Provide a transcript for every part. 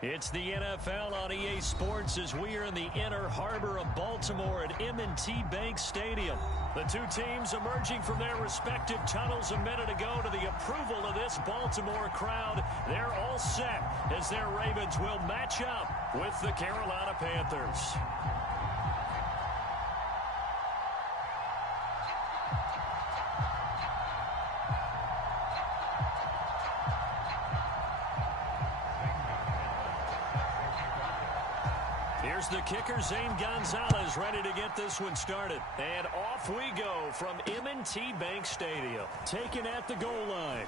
It's the NFL on EA Sports as we are in the inner harbor of Baltimore at M&T Bank Stadium. The two teams emerging from their respective tunnels a minute ago to the approval of this Baltimore crowd. They're all set as their Ravens will match up with the Carolina Panthers. Here's the kicker, Zane Gonzalez, ready to get this one started. And off we go from M&T Bank Stadium. Taken at the goal line.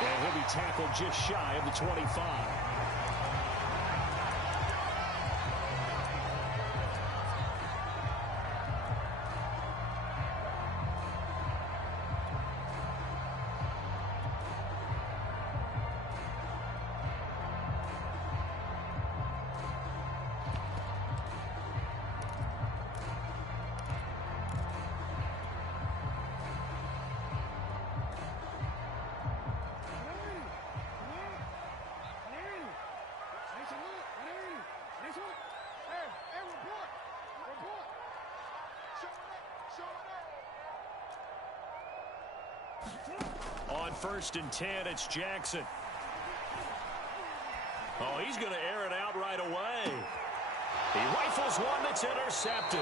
And he'll be tackled just shy of the 25. On 1st and 10, it's Jackson. Oh, he's going to air it out right away. He rifles one that's intercepted.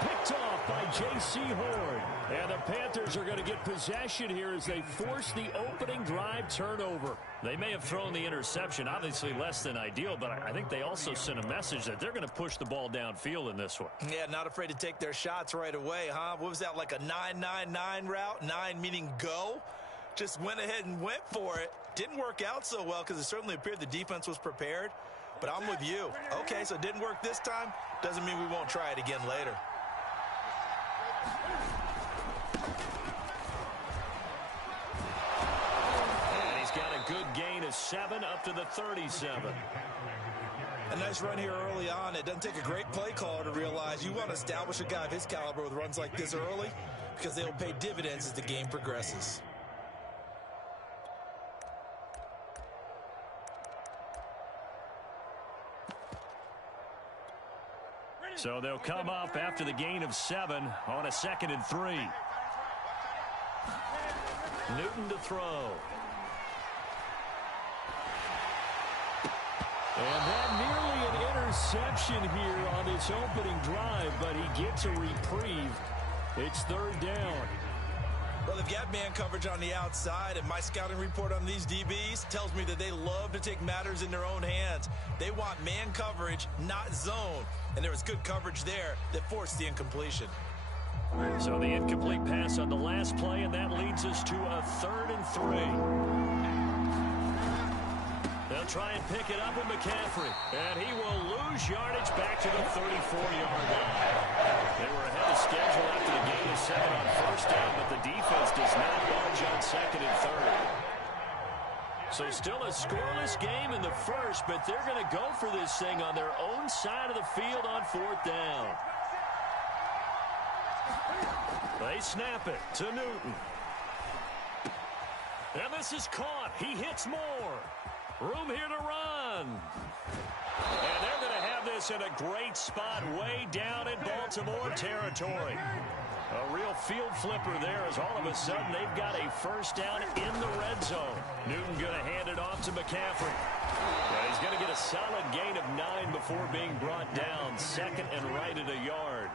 Picked off by J.C. Horn. And the Panthers are going to get possession here as they force the opening drive turnover. They may have thrown the interception, obviously less than ideal, but I think they also sent a message that they're going to push the ball downfield in this one. Yeah, not afraid to take their shots right away, huh? What was that, like a 9-9-9 route? 9 meaning go? Just went ahead and went for it. Didn't work out so well because it certainly appeared the defense was prepared. But I'm with you. Okay, so it didn't work this time. Doesn't mean we won't try it again later. And he's got a good gain of 7 up to the 37. A nice run here early on. It doesn't take a great play caller to realize you want to establish a guy of his caliber with runs like this early because they'll pay dividends as the game progresses. So they'll come up after the gain of 7 on a 2nd and 3. Newton to throw. And that nearly an interception here on this opening drive, but he gets a reprieve. It's 3rd down. Well, they've got man coverage on the outside, and my scouting report on these DBs tells me that they love to take matters in their own hands. They want man coverage, not zone. And there was good coverage there that forced the incompletion. So the incomplete pass on the last play, and that leads us to a 3rd and 3. They'll try and pick it up with McCaffrey. And he will lose yardage back to the 34-yard line. They were ahead of schedule after the gain of 7 on 1st down, but the defense does not budge on 2nd and 3rd. So still a scoreless game in the first, but they're going to go for this thing on their own side of the field on 4th down. They snap it to Newton. And this is caught. He hits more. Room here to run. And they're going to have this in a great spot way down in Baltimore territory. A real field flipper there as all of a sudden they've got a 1st down in the red zone. Newton going to hand it off to McCaffrey. Well, he's going to get a solid gain of 9 before being brought down. 2nd and right at a yard.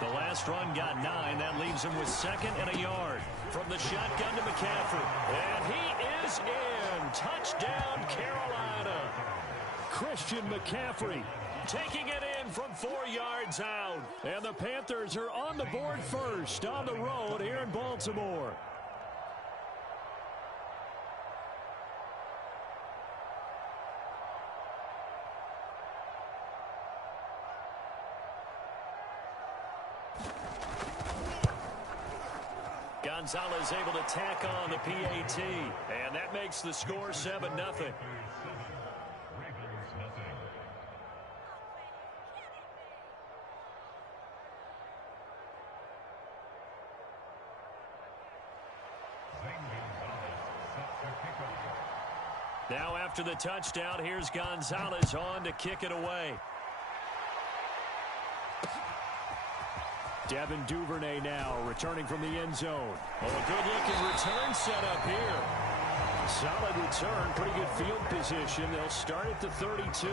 The last run got 9. That leaves him with 2nd and a yard. From the shotgun to McCaffrey. And he is in. Touchdown, Carolina. Christian McCaffrey taking it in from 4 yards out. And the Panthers are on the board first on the road here in Baltimore. Gonzalez able to tack on the PAT, and that makes the score 7-0. Now after the touchdown, here's Gonzalez on to kick it away. Devin Duvernay now returning from the end zone. Oh, a good-looking return set up here. Solid return, pretty good field position. They'll start at the 32.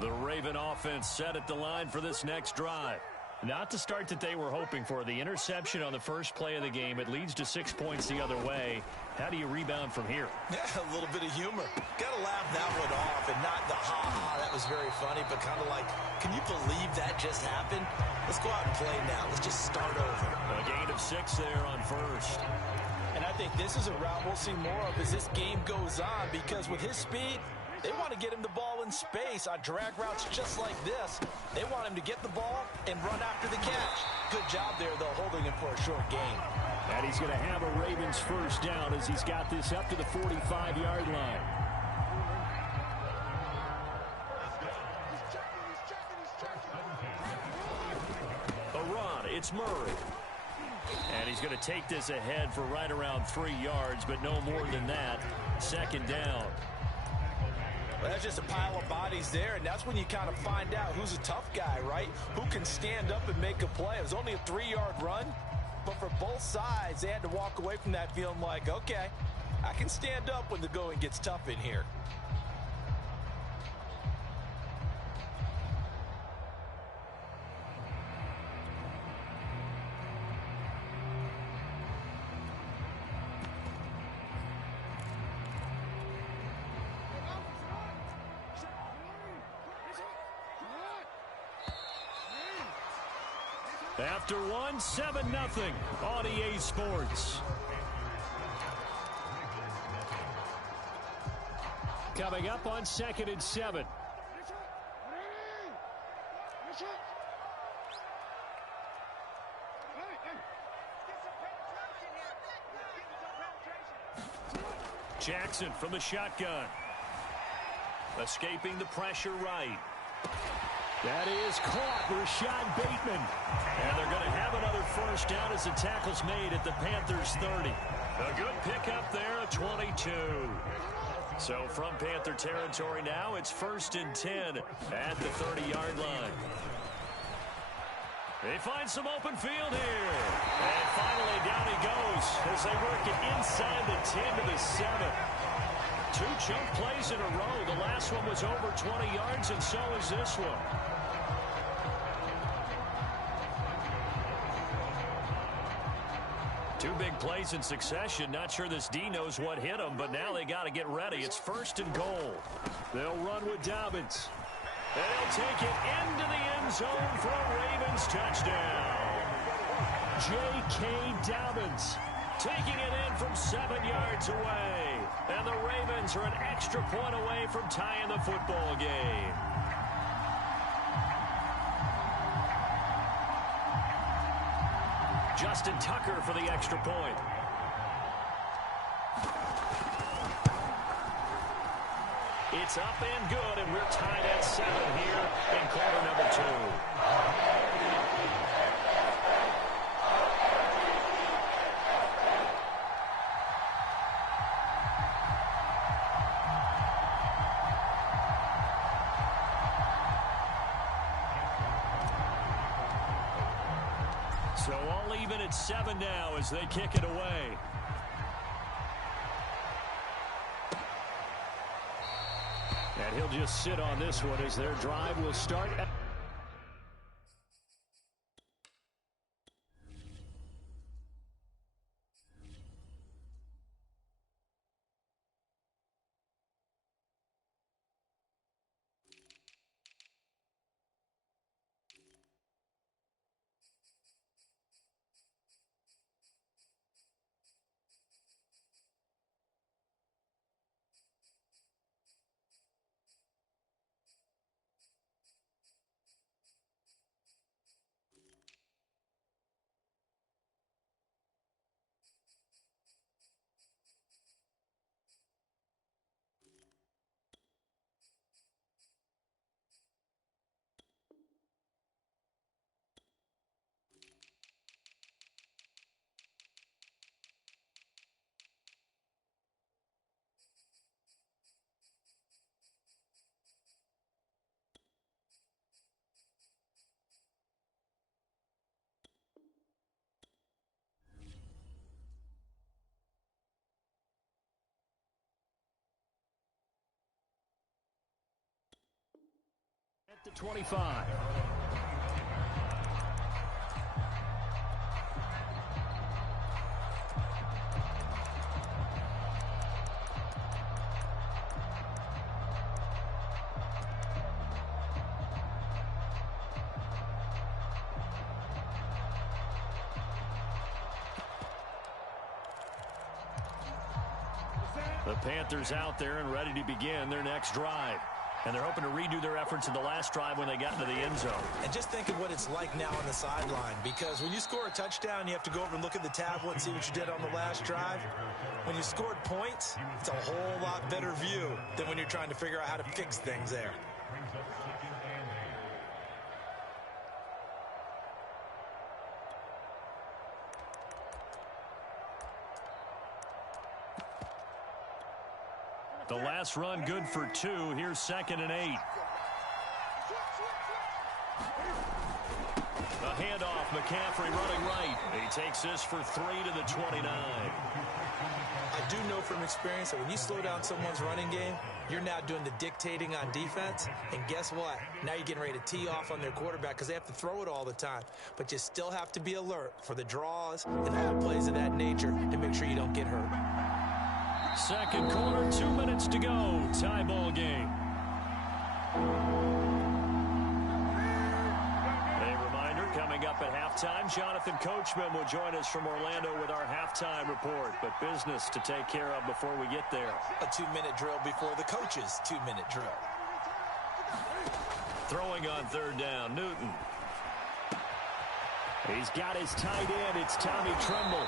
The Raven offense set at the line for this next drive. Not the start that they were hoping for. The interception on the first play of the game. It leads to 6 points the other way. How do you rebound from here? Yeah, a little bit of humor. Got to laugh that one off and not the ha-ha. That was very funny, but kind of like, can you believe that just happened? Let's go out and play now. Let's just start over. A gain of 6 there on first. And I think this is a route we'll see more of as this game goes on, because with his speed, they want to get him the ball in space on drag routes just like this. They want him to get the ball and run after the catch. Good job there, though, holding him for a short gain. And he's going to have a Ravens first down as he's got this up to the 45-yard line. A run, it's Murray. And he's going to take this ahead for right around 3 yards, but no more than that. Second down. Well, that's just a pile of bodies there, and that's when you kind of find out who's a tough guy, right? Who can stand up and make a play. It was only a 3-yard run, but for both sides, they had to walk away from that feeling like, okay, I can stand up when the going gets tough in here. After one, 7-0 on EA Sports. Coming up on 2nd and 7. Jackson from the shotgun. Escaping the pressure right. That is caught, Rashad Bateman. And they're going to have another first down as the tackle's made at the Panthers' 30. A good pickup there, a 22. So from Panther territory now, it's 1st and 10 at the 30-yard line. They find some open field here. And finally, down he goes as they work it inside the 10 to the 7. 2 chunk plays in a row. The last one was over 20 yards, and so is this one. Two big plays in succession. Not sure this D knows what hit him, but now they got to get ready. It's 1st and goal. They'll run with Dobbins. And he'll take it into the end zone for a Ravens touchdown. J.K. Dobbins taking it in from 7 yards away. And the Ravens are an extra point away from tying the football game. Justin Tucker for the extra point. It's up and good, and we're tied at 7 here in quarter number 2. So all even at 7 now as they kick it away. And he'll just sit on this one as their drive will start. The 25. The Panthers out there and ready to begin their next drive. And they're hoping to redo their efforts in the last drive when they got into the end zone. And just think of what it's like now on the sideline, because when you score a touchdown, you have to go over and look at the tablet and see what you did on the last drive. When you scored points, it's a whole lot better view than when you're trying to figure out how to fix things there. The last run good for 2. Here's 2nd and 8. A handoff. McCaffrey running right. He takes this for 3 to the 29. I do know from experience that when you slow down someone's running game, you're now doing the dictating on defense. And guess what? Now you're getting ready to tee off on their quarterback because they have to throw it all the time. But you still have to be alert for the draws and all plays of that nature to make sure you don't get hurt. Second quarter, 2 minutes to go. Tie ball game. A reminder, coming up at halftime, Jonathan Coachman will join us from Orlando with our halftime report. But business to take care of before we get there. A 2-minute drill before the coach's 2-minute drill. Throwing on 3rd down, Newton. He's got his tight end. It's Tommy Tremble.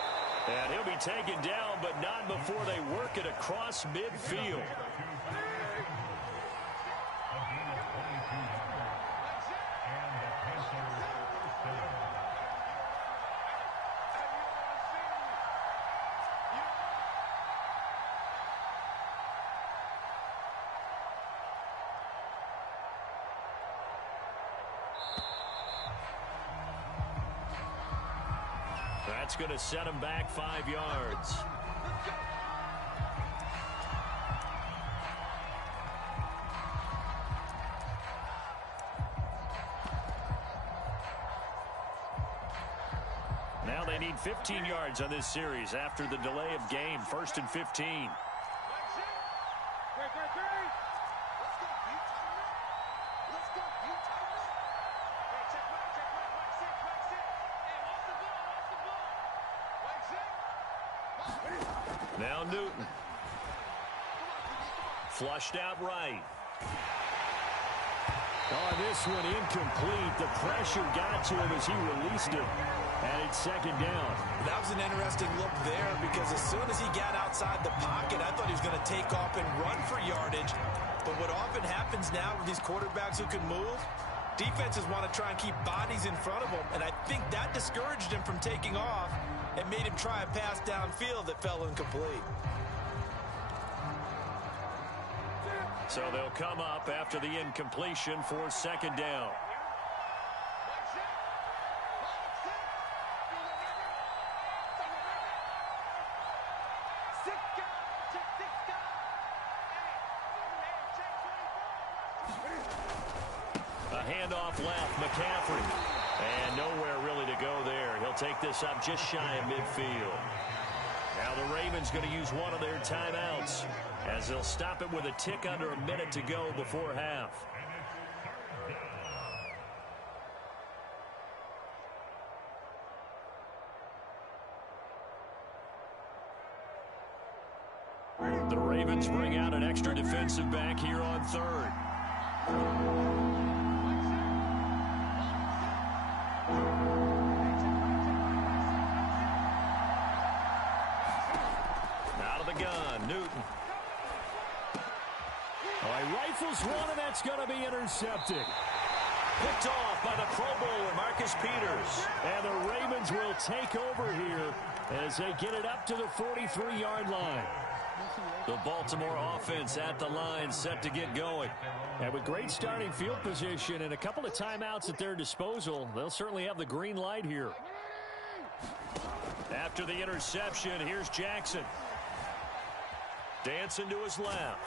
And he'll be taken down, but not before they work it across midfield. That's going to set him back 5 yards. Now they need 15 yards on this series after the delay of game. 1st and 15. Now Newton. Flushed out right. Oh, this one incomplete. The pressure got to him as he released it. And it's 2nd down. That was an interesting look there because as soon as he got outside the pocket, I thought he was going to take off and run for yardage. But what often happens now with these quarterbacks who can move, defenses want to try and keep bodies in front of them. And I think that discouraged him from taking off and made him try a pass downfield that fell incomplete. So they'll come up after the incompletion for 2nd down. A handoff left, McCaffrey. And nowhere really to go there. He'll take this up just shy of midfield. Now the Ravens going to use one of their timeouts as they'll stop it with a tick under a minute to go before half. The Ravens bring out an extra defensive back here on 3rd. Out of the gun, Newton. Oh, he rifles one, and that's going to be intercepted. Picked off by the Pro Bowler, Marcus Peters. And the Ravens will take over here as they get it up to the 43-yard line. The Baltimore offense at the line, set to get going. And with great starting field position and a couple of timeouts at their disposal, they'll certainly have the green light here. After the interception, here's Jackson. Dancing to his left.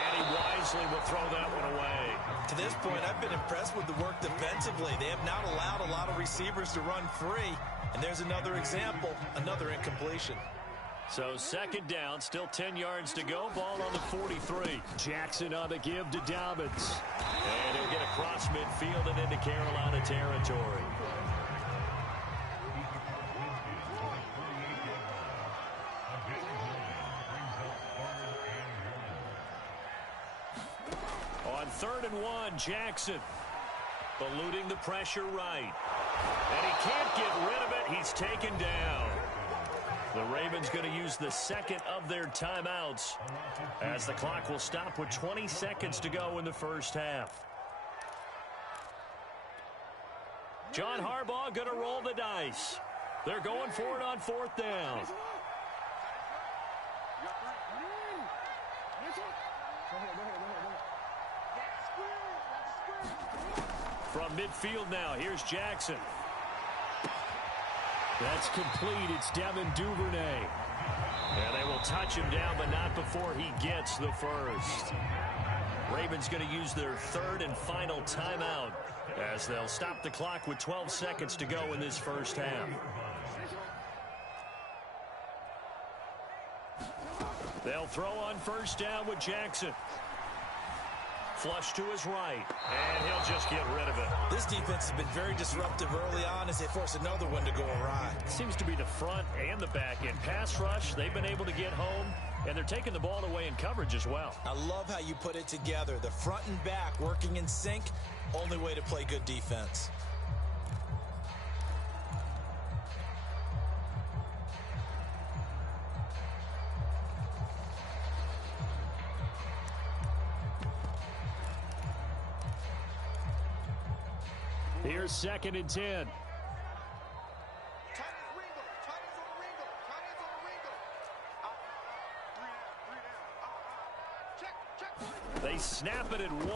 And he wisely will throw that one away. To this point, I've been impressed with the work defensively. They have not allowed a lot of receivers to run free. And there's another example, another incompletion. So second down, still 10 yards to go. Ball on the 43. Jackson on the give to Dobbins. And he'll get across midfield and into Carolina territory. On 3rd and 1, Jackson eluding the pressure right. And he can't get rid of it. He's taken down. The Ravens going to use the second of their timeouts as the clock will stop with 20 seconds to go in the first half. John Harbaugh going to roll the dice. They're going for it on 4th down. From midfield now, here's Jackson. That's complete. It's Devin Duvernay. And they will touch him down, but not before he gets the first. Ravens going to use their 3rd and final timeout as they'll stop the clock with 12 seconds to go in this first half. They'll throw on 1st down with Jackson. Flush to his right, and he'll just get rid of it. This defense has been very disruptive early on as they force another one to go awry. Seems to be the front and the back end. Pass rush, they've been able to get home, and they're taking the ball away in coverage as well. I love how you put it together. The front and back working in sync, only way to play good defense. Here's 2nd and 10. They snap it at 1.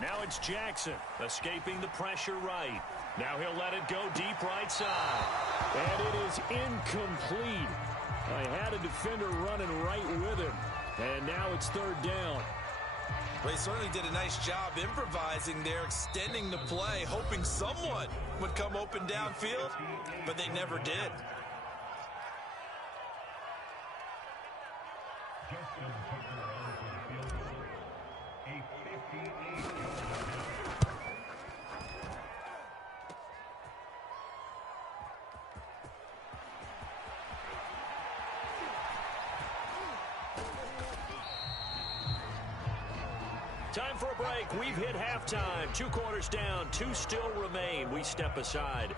Now it's Jackson escaping the pressure right. Now he'll let it go deep right side. And it is incomplete. I had a defender running right with him. And now it's 3rd down. Well, they certainly did a nice job improvising there, extending the play, hoping someone would come open downfield, but they never did. Time for a break. We've hit halftime. 2 quarters down. 2 still remain. We step aside